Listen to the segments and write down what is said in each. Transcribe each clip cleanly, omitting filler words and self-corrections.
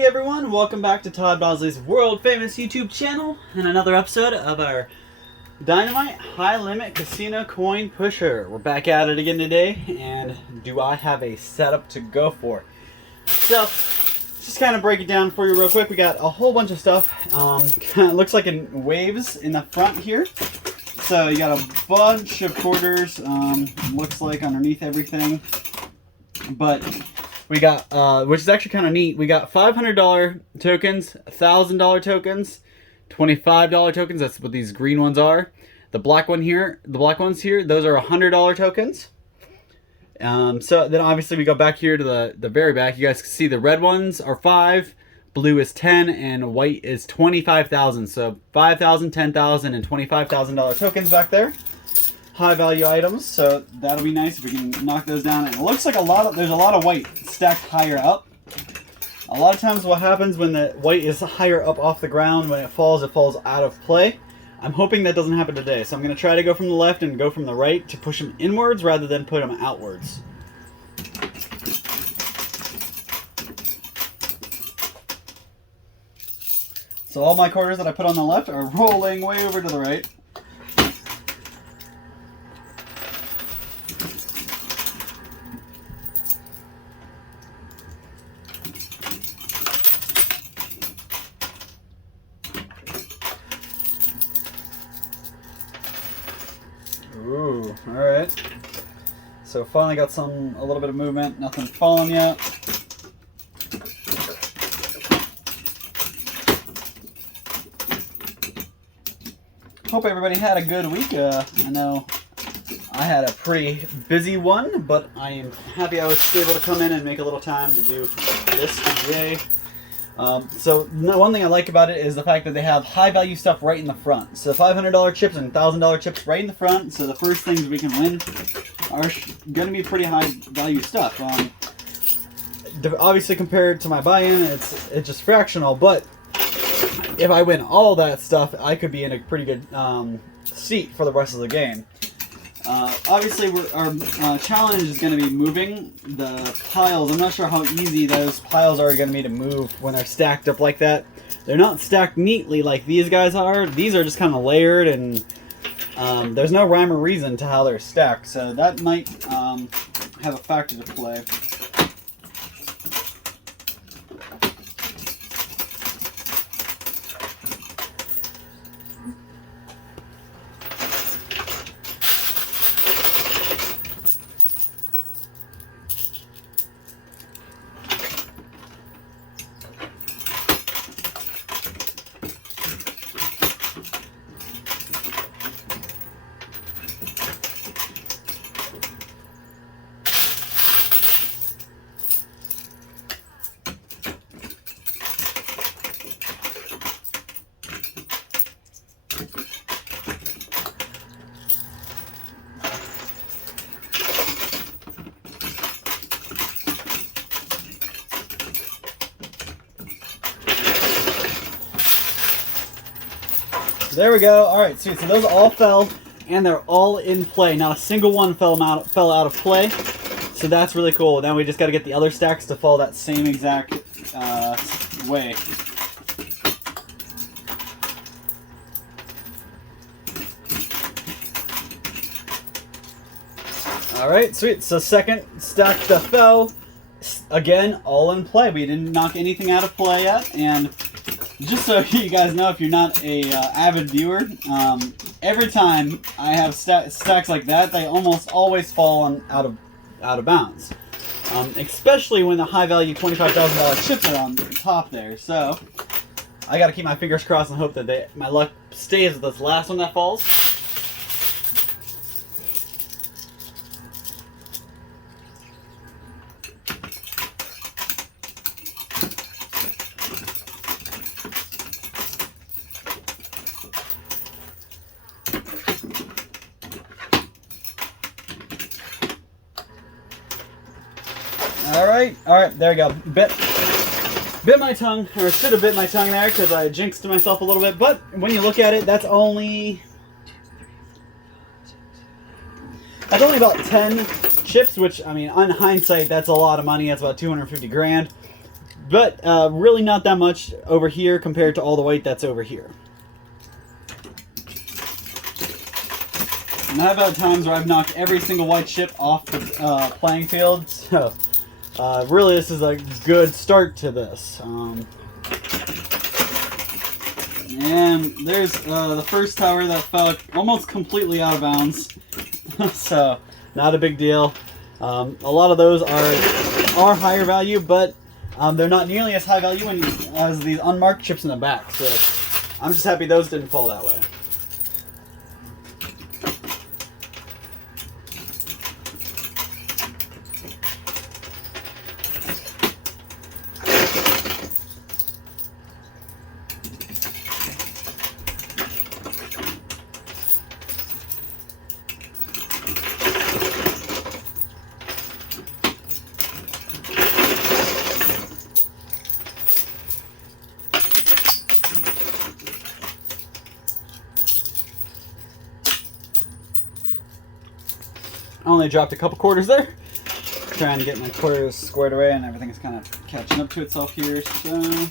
Hey everyone, welcome back to Todd Bosley's world famous YouTube channel and another episode of our Dynamite High Limit Casino Coin Pusher. We're back at it again today, and do I have a setup to go for? So, just kind of break it down for you real quick. We got a whole bunch of stuff. Kind of looks like in waves in the front here. So you got a bunch of quarters, looks like underneath everything. But we got, which is actually kind of neat, we got $500 tokens, $1,000 tokens, $25 tokens, that's what these green ones are. The black ones here, those are $100 tokens. So then obviously we go back here to the very back. You guys can see the red ones are 5, blue is 10, and white is 25,000. So 5,000, 10,000, and $25,000 tokens back there. High value items, so that'll be nice if we can knock those down. And it looks like there's a lot of white stacked higher up. A lot of times what happens when the white is higher up off the ground, when it falls out of play. I'm hoping that doesn't happen today, so I'm going to try to go from the left and go from the right to push them inwards rather than put them outwards. So all my quarters that I put on the left are rolling way over to the right. Ooh, alright. So finally got a little bit of movement, nothing falling yet. Hope everybody had a good week. I know I had a pretty busy one, but I am happy I was able to come in and make a little time to do this today. So one thing I like about it is the fact that they have high value stuff right in the front. So $500 chips and $1,000 chips right in the front. So the first things we can win are going to be pretty high value stuff. Obviously compared to my buy-in, it's just fractional. But if I win all that stuff, I could be in a pretty good seat for the rest of the game. Obviously, our challenge is going to be moving the piles. I'm not sure how easy those piles are going to be to move when they're stacked up like that. They're not stacked neatly like these guys are. These are just kind of layered, and there's no rhyme or reason to how they're stacked. So that might have a factor to play. There we go. All right, sweet. So those all fell, and they're all in play. Not a single one fell out of play. So that's really cool. Now we just got to get the other stacks to fall that same exact way. All right, sweet. So second stack that fell, again, all in play. We didn't knock anything out of play yet, and just so you guys know, if you're not a avid viewer, every time I have stacks like that, they almost always fall out of bounds. Especially when the high value $25,000 chips are on top there. So I got to keep my fingers crossed and hope that my luck stays with this last one that falls. All right, there we go. Bit my tongue, or should have bit my tongue there because I jinxed myself a little bit. But when you look at it, that's only about 10 chips, which, I mean, on hindsight, that's a lot of money. That's about 250 grand. but really not that much over here compared to all the weight that's over here. And I've had times where I've knocked every single white chip off the playing field, so really this is a good start to this. And there's the first tower that fell almost completely out of bounds, so not a big deal. A lot of those are higher value, but they're not nearly as high value as these unmarked chips in the back, so I'm just happy those didn't fall that way. I only dropped a couple quarters there. Trying to get my quarters squared away, and everything's kind of catching up to itself here. So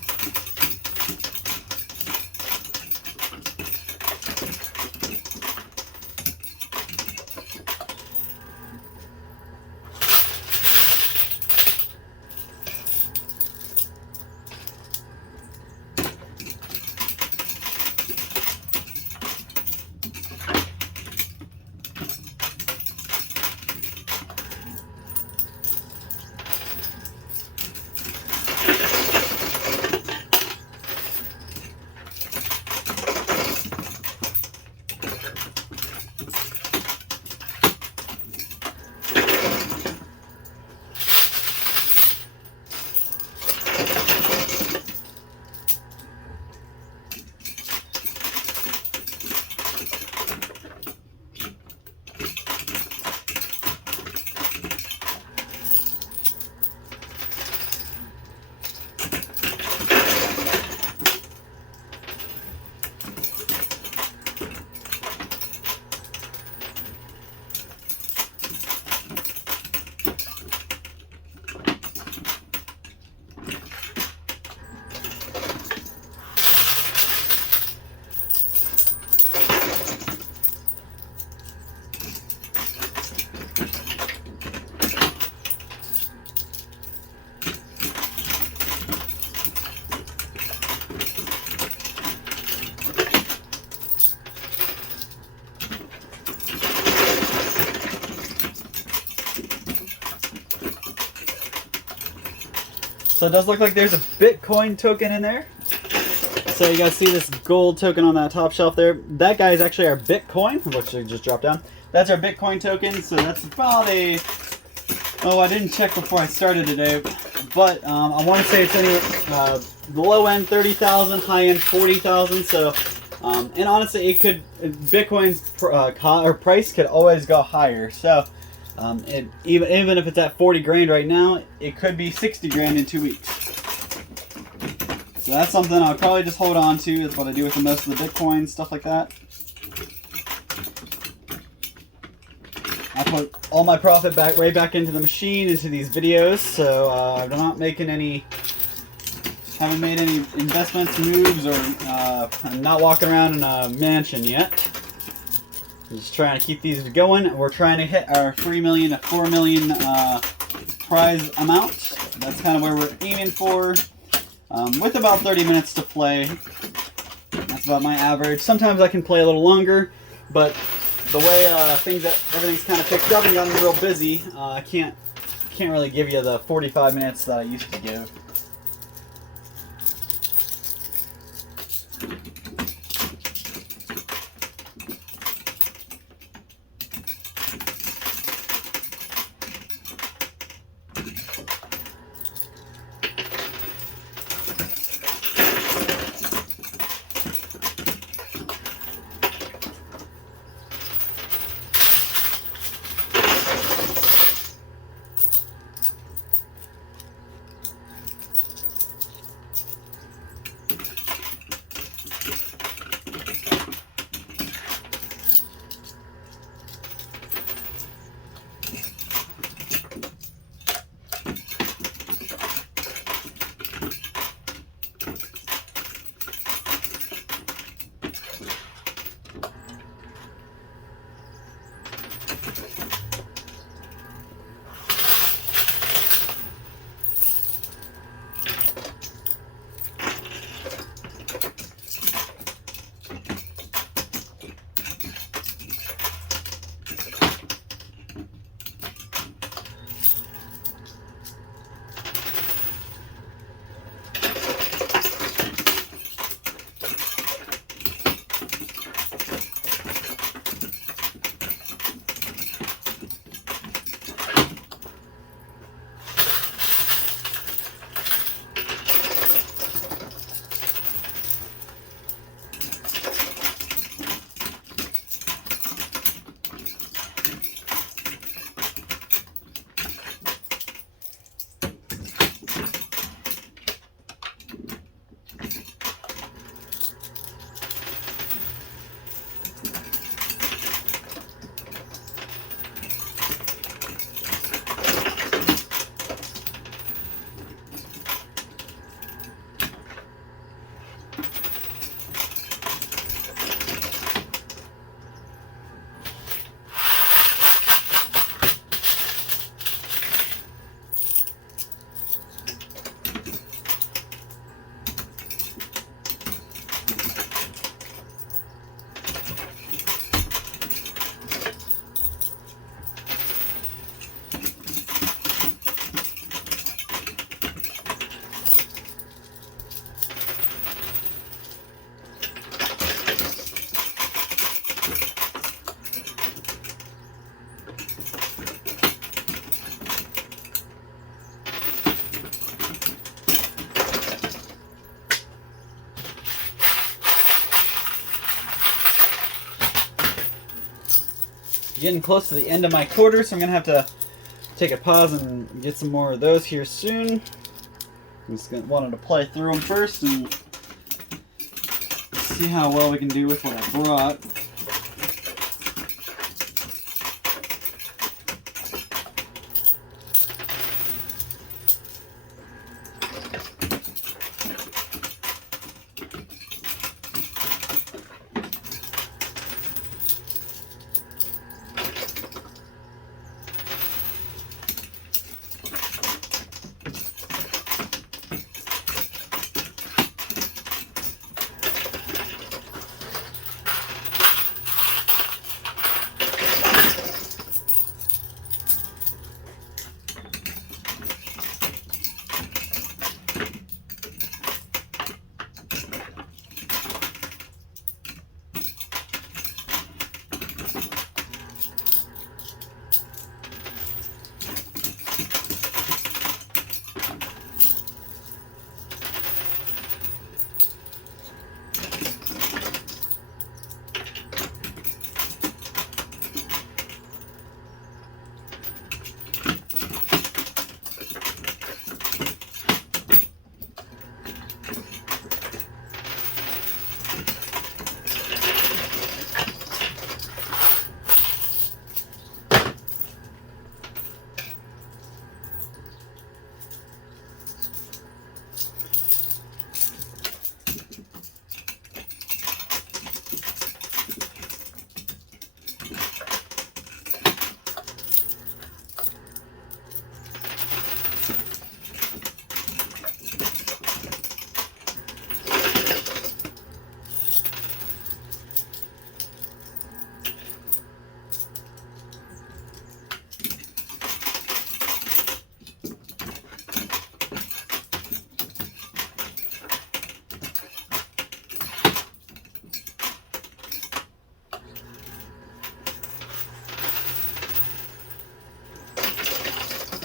So it does look like there's a Bitcoin token in there. So you guys see this gold token on that top shelf there? That guy is actually our Bitcoin, which just dropped down. That's our Bitcoin token, so that's about a... Oh, I didn't check before I started today, but I want to say it's anywhere, the low end 30,000, high end 40,000. So, and honestly, it could, Bitcoin's price could always go higher. So, even if it's at 40 grand right now, it could be 60 grand in 2 weeks. So that's something I'll probably just hold on to. That's what I do with the most of the Bitcoin, stuff like that. I put all my profit right back into the machine, into these videos. So I'm not making any, haven't made any investments, moves, or I'm not walking around in a mansion yet. I'm just trying to keep these going. We're trying to hit our 3 million to 4 million prize amount. That's kind of where we're aiming for. With about 30 minutes to play. That's about my average. Sometimes I can play a little longer, but the way everything's kind of picked up and gotten real busy, I can't really give you the 45 minutes that I used to give. getting close to the end of my quarter, so I'm going to have to take a pause and get some more of those here soon. I'm just wanted to play through them first and see how well we can do with what I brought.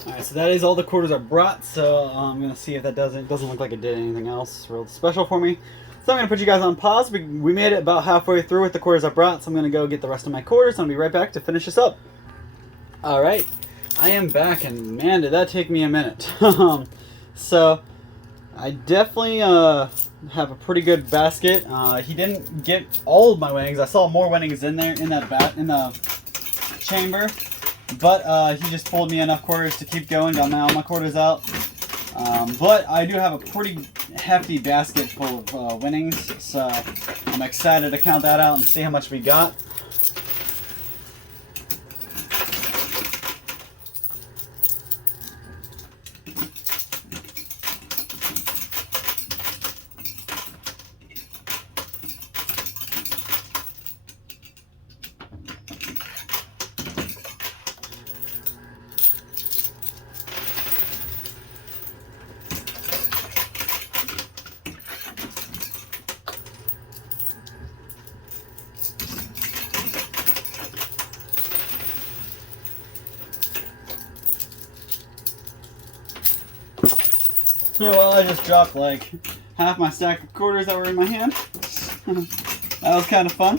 Alright, so that is all the quarters I brought, so I'm going to see if that doesn't look like it did anything else real special for me. So I'm going to put you guys on pause. We made it about halfway through with the quarters I brought, so I'm going to go get the rest of my quarters, and I'll be right back to finish this up. Alright, I am back, and man, did that take me a minute. So, I definitely have a pretty good basket. He didn't get all of my winnings. I saw more winnings in there, in the chamber. But he just pulled me enough quarters to keep going, got all my quarters out. But I do have a pretty hefty basket full of winnings, so I'm excited to count that out and see how much we got. Yeah, well, I just dropped like half my stack of quarters that were in my hand. That was kind of fun.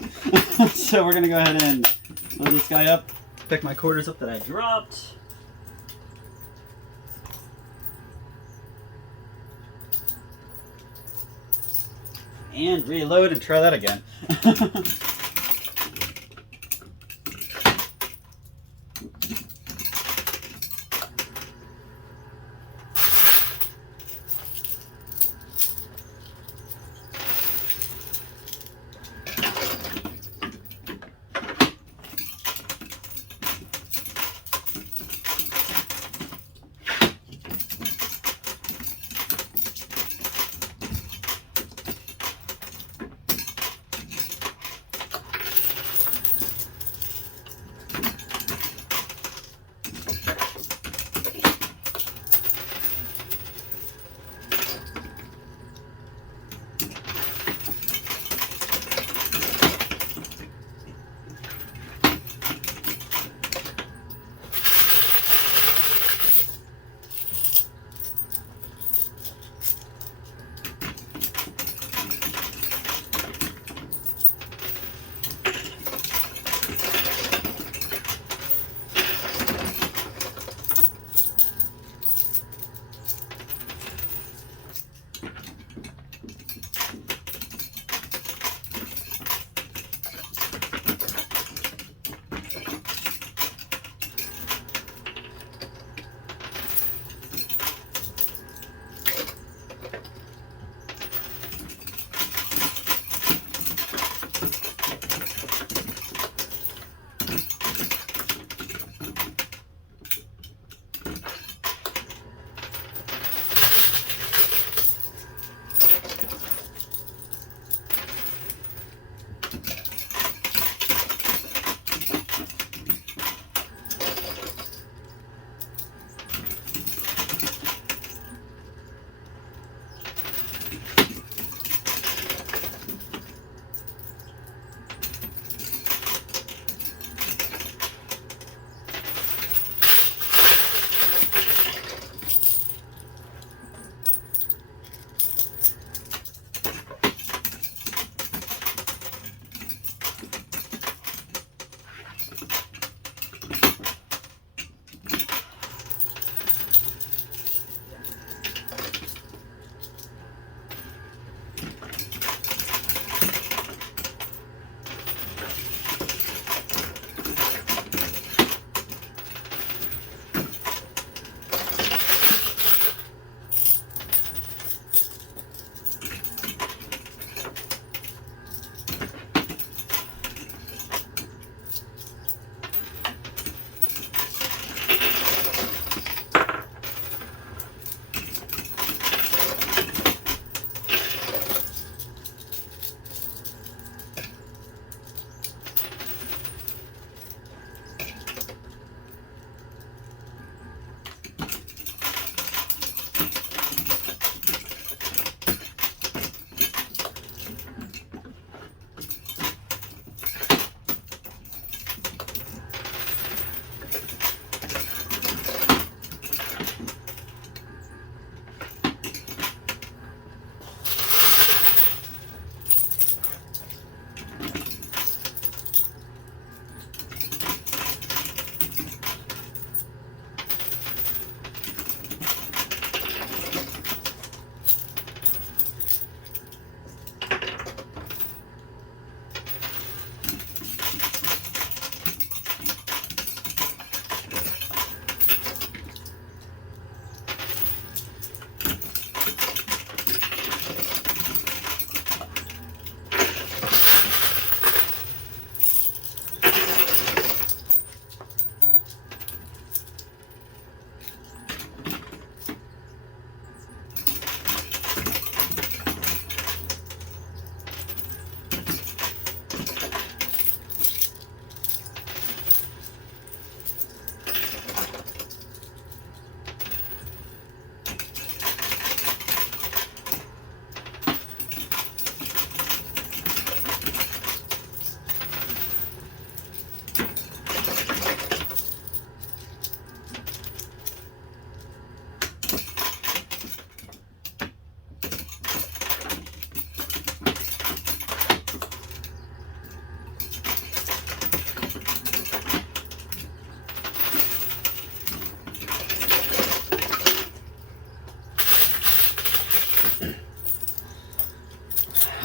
So we're going to go ahead and load this guy up, pick my quarters up that I dropped. And reload and try that again.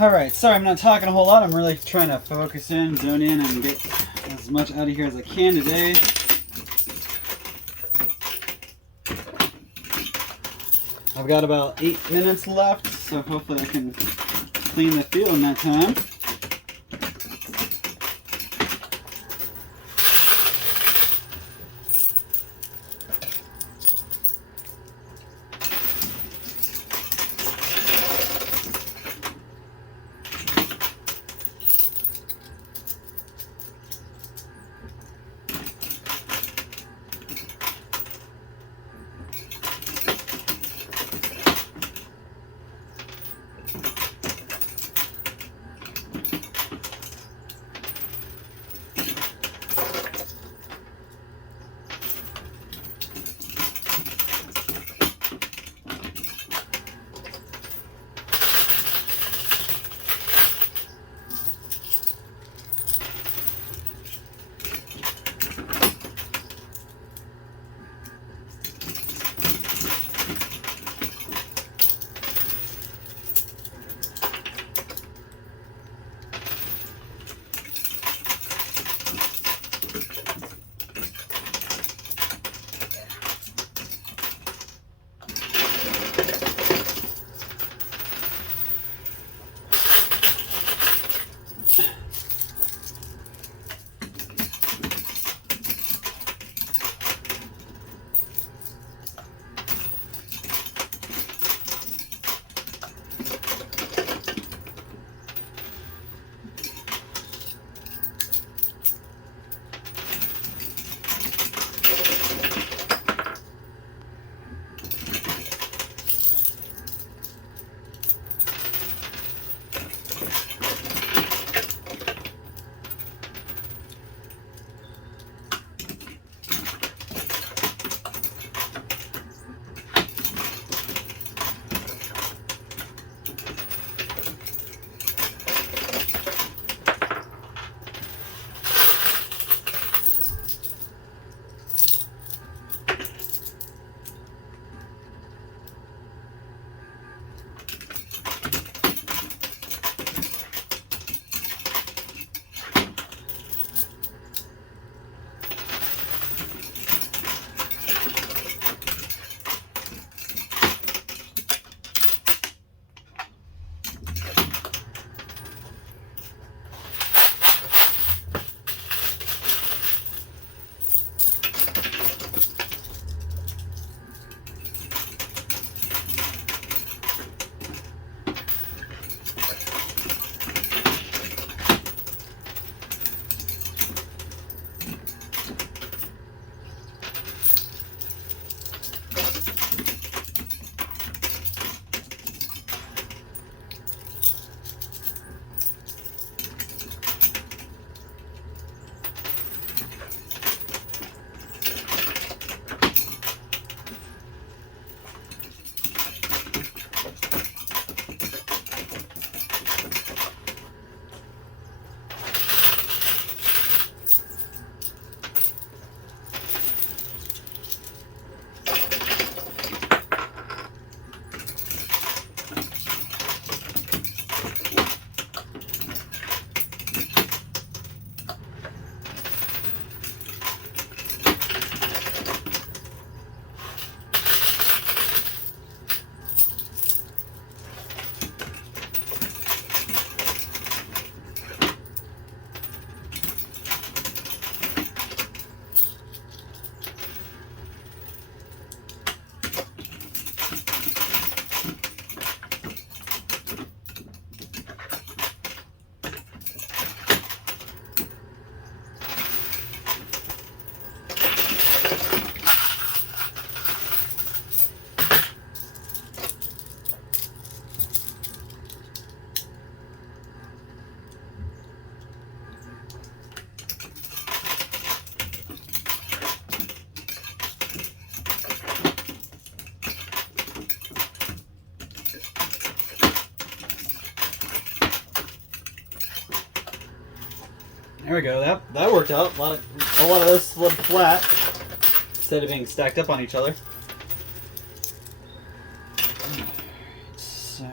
Alright, sorry I'm not talking a whole lot. I'm really trying to focus in, zone in, and get as much out of here as I can today. I've got about 8 minutes left, so hopefully I can clean the field in that time. There we go. That worked out. A lot of those slid flat instead of being stacked up on each other. So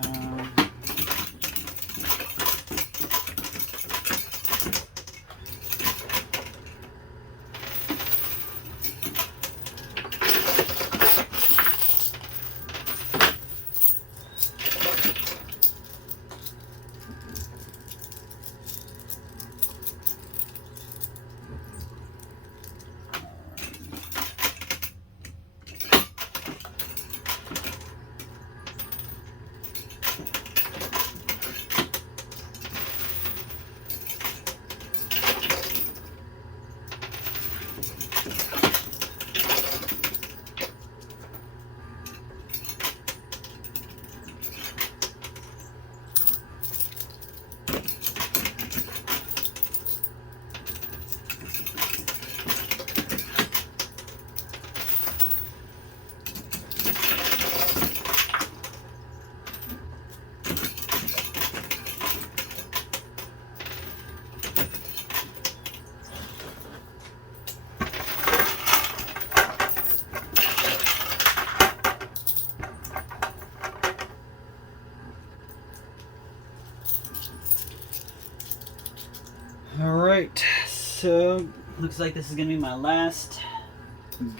Alright, so looks like this is going to be my last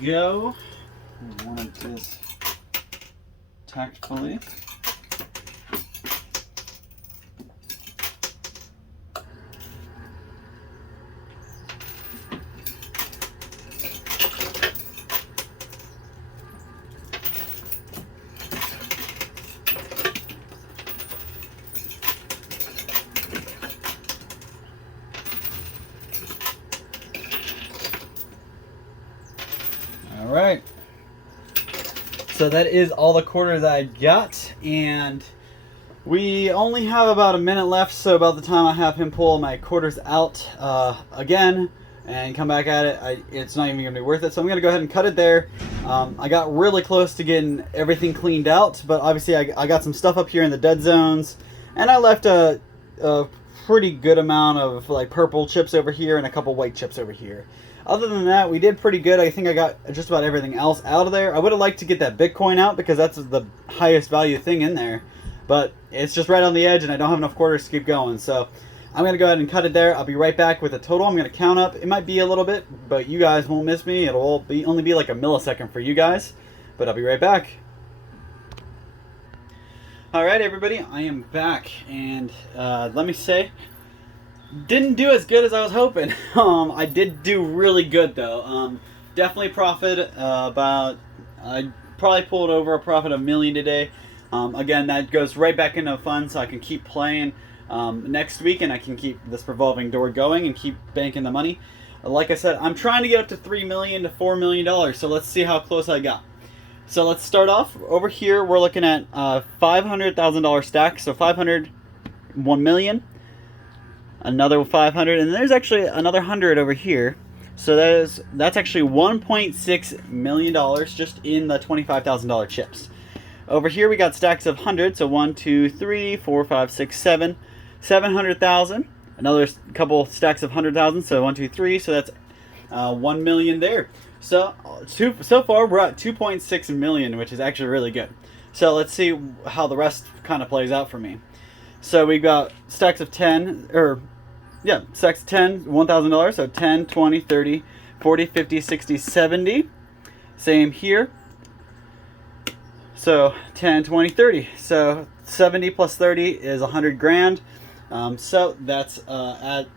go. I wanted this tactfully. Alright, so that is all the quarters I got, and we only have about a minute left, so about the time I have him pull my quarters out again and come back at it, it's not even going to be worth it, so I'm going to go ahead and cut it there. I got really close to getting everything cleaned out, but obviously I got some stuff up here in the dead zones, and I left a pretty good amount of like purple chips over here and a couple white chips over here. Other than that, we did pretty good. I think I got just about everything else out of there. I would have liked to get that Bitcoin out because that's the highest value thing in there. But it's just right on the edge and I don't have enough quarters to keep going. So I'm going to go ahead and cut it there. I'll be right back with a total. I'm going to count up. It might be a little bit, but you guys won't miss me. It'll only be like a millisecond for you guys. But I'll be right back. Alright everybody, I am back. And let me say, didn't do as good as I was hoping. I did do really good though. Definitely profit about, I probably pulled over a profit of $1 million today. Again, that goes right back into a fund so I can keep playing next week and I can keep this revolving door going and keep banking the money. Like I said, I'm trying to get up to $3 million to $4 million, so let's see how close I got. So let's start off over here. We're looking at $500,000 stack, so 500, 1 million. Another 500, and there's actually another 100 over here. So that's actually $1.6 million just in the $25,000 chips. Over here we got stacks of 100, so 1, 2, 3, 4, 5, 6, 7, 700,000. Another couple stacks of 100,000, so 1, 2, 3, so that's 1 million there. So far we're at 2.6 million, which is actually really good. So let's see how the rest kind of plays out for me. So we got stacks of 10, stacks of 10, $1,000, so 10, 20, 30, 40, 50, 60, 70. Same here. So 10, 20, 30. So 70 plus 30 is 100 grand. So that's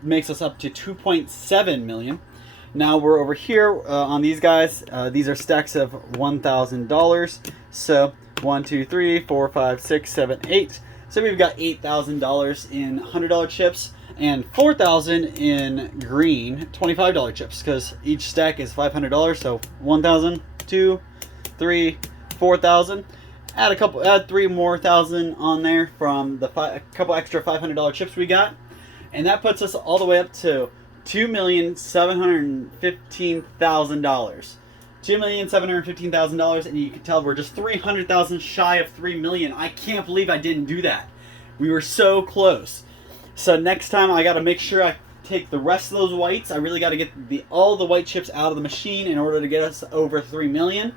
makes us up to 2.7 million. Now we're over here on these guys. These are stacks of $1,000. So 1, 2, 3, 4, 5, 6, 7, 8. So we've got $8,000 in $100 chips and $4,000 in green $25 chips because each stack is $500. So 1,000, 2, 3, 4,000. Add 3 more thousand on there from the a couple extra $500 chips we got, and that puts us all the way up to $2,715,000. $2,715,000, and you can tell we're just 300,000 shy of 3 million. I can't believe I didn't do that. We were so close. So next time I got to make sure I take the rest of those whites. I really got to get all the white chips out of the machine in order to get us over 3 million.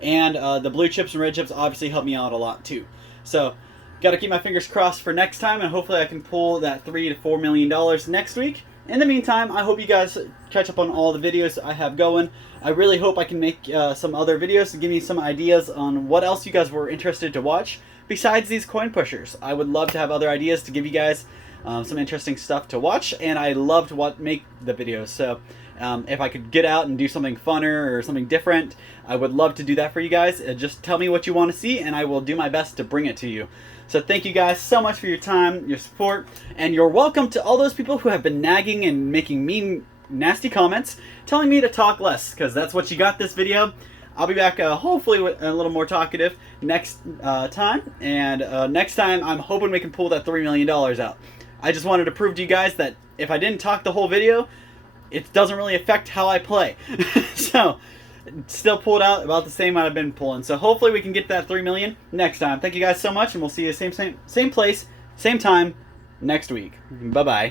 And the blue chips and red chips obviously help me out a lot too. So got to keep my fingers crossed for next time, and hopefully I can pull that $3 to $4 million next week. In the meantime, I hope you guys catch up on all the videos I have going. I really hope I can make some other videos to give me some ideas on what else you guys were interested to watch besides these coin pushers. I would love to have other ideas to give you guys some interesting stuff to watch, and I love to make the videos. So if I could get out and do something funner or something different, I would love to do that for you guys. Just tell me what you want to see, and I will do my best to bring it to you. So thank you guys so much for your time, your support, and you're welcome to all those people who have been nagging and making mean, nasty comments, telling me to talk less, because that's what you got this video. I'll be back hopefully with a little more talkative next time, and next time I'm hoping we can pull that $3 million out. I just wanted to prove to you guys that if I didn't talk the whole video, it doesn't really affect how I play. So still pulled out about the same amount I've been pulling. So hopefully we can get that 3 million next time. Thank you guys so much, and we'll see you same place, same time next week. Bye-bye.